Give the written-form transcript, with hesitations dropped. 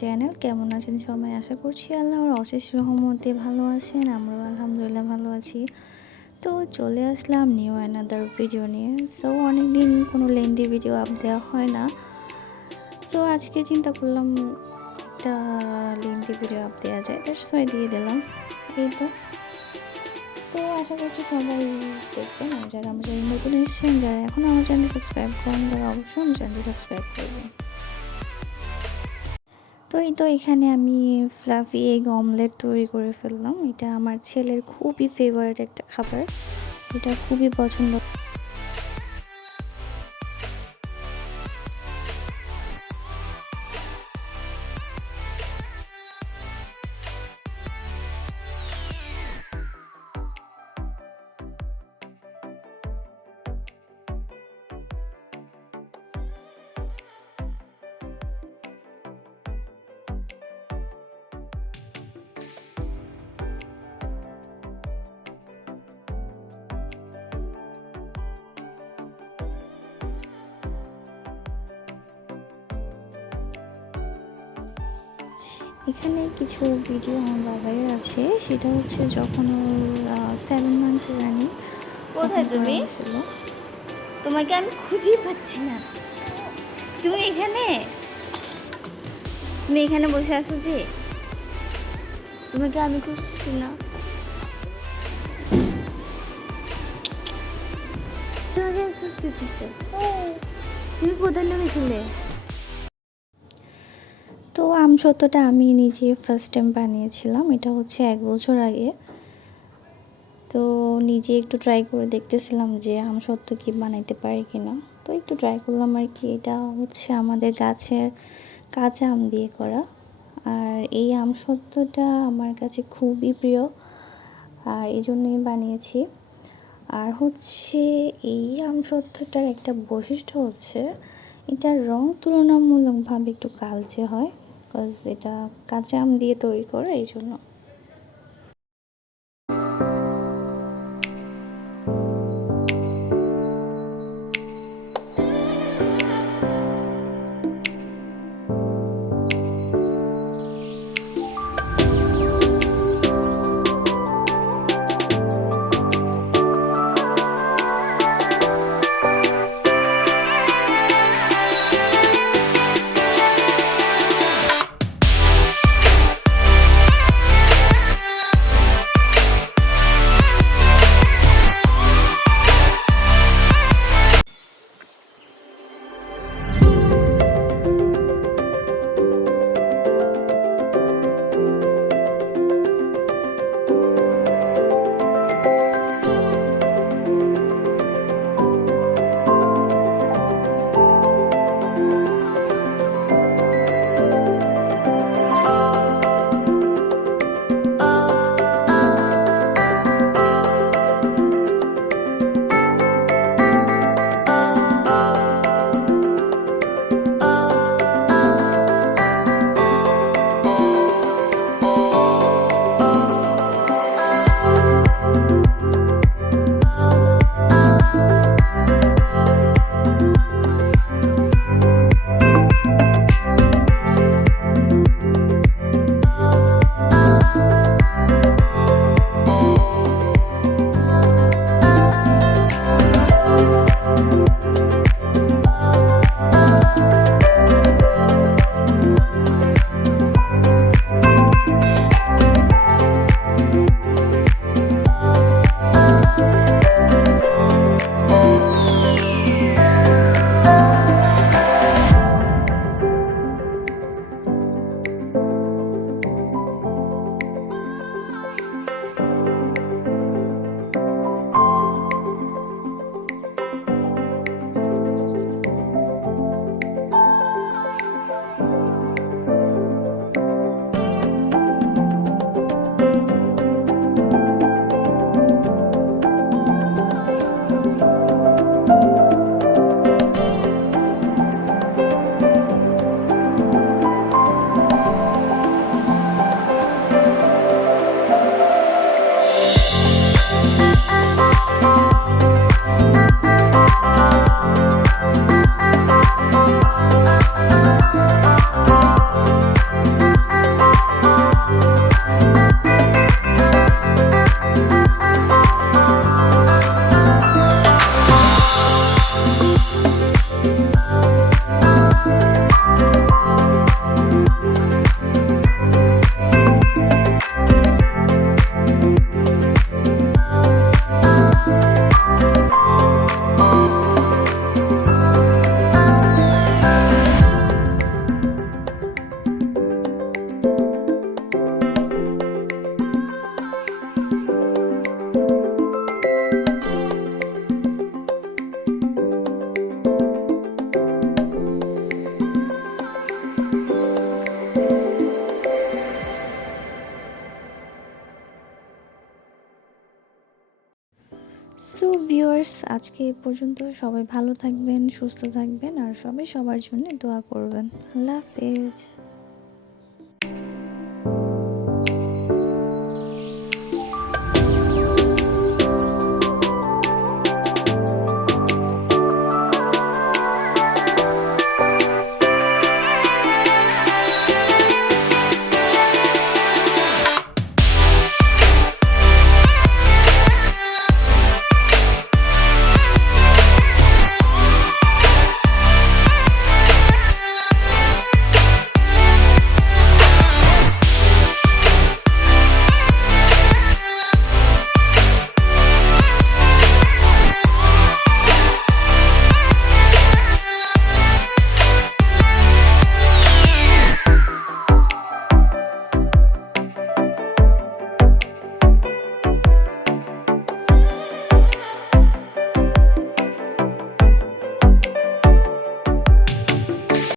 Channel. কেমন আছেন সবাই? আশা করছি আল্লাহর অশেষ রহমতে ভালো আছেন। আমরাও আলহামদুলিল্লাহ ভালো আছি। তো চলে আসলাম নিউ অ্যানাদার ভিডিও নিয়ে। সো অনেকদিন কোনো লেন্দি ভিডিও আপ দেওয়া হয় না। সো আজকে চিন্তা করলাম একটা লেন্দি ভিডিও আপ দেওয়া যায়, দ্যাটস ওয়াই দিয়ে দিলাম। এই তো আশা করছি সবাই দেখবেন। আর যারা আমার চ্যানেল নতুন এসেছেন, যারা এখন আমার চ্যানেল সাবস্ক্রাইব করেন, তারা অবশ্যই আমার চ্যানেলটি সাবস্ক্রাইব করবেন। তো এখানে আমি ফ্লাফি এগ অমলেট তৈরি করে ফেললাম। এটা আমার ছেলের খুবই ফেভারিট একটা খাবার, এটা খুবই পছন্দ। এখানে কিছু ভিডিও আমার বাবাইয়ের আছে, সেটা হচ্ছে যখন ওর 7 মান্থ রানি। কোথায় তুমি? তোমাকে আমি খুঁজেই পাচ্ছি না। তুমি এখানে বসে আছো যে, তোমাকে আমি খুঁজছি না। তোমাকে খুঁজতেছি তো। তুমি কোথায় নেমেছিলে? তো আমসত্ত্বটা আমি নিজে ফার্স্ট টাইম বানিয়েছিলাম, এটা হচ্ছে 1 বছর আগে। তো নিজে একটু ট্রাই করে দেখতেছিলাম যে আমসত্ত্ব কি বানাইতে পারি কিনা। তো একটু ট্রাই করলাম আর কি। এটা হচ্ছে আমাদের গাছের কাঁচা আম দিয়ে করা। আর এই আমসত্ত্বটা আমার কাছে খুবই প্রিয়, আর এই জন্যই বানিয়েছি। আর হচ্ছে এই আমসত্ত্বটার একটা বৈশিষ্ট্য হচ্ছে এটার রং তুলনামূলকভাবে একটু কালচে হয়, বিকজ এটা কাঁচা আম দিয়ে তৈরি করা, এই জন্য। সো ভিউয়ার্স, আজকে এ পর্যন্ত। সবাই ভালো থাকবেন, সুস্থ থাকবেন, আর সবাই সবার জন্য দোয়া করবেন। আল্লাহ হাফেজ।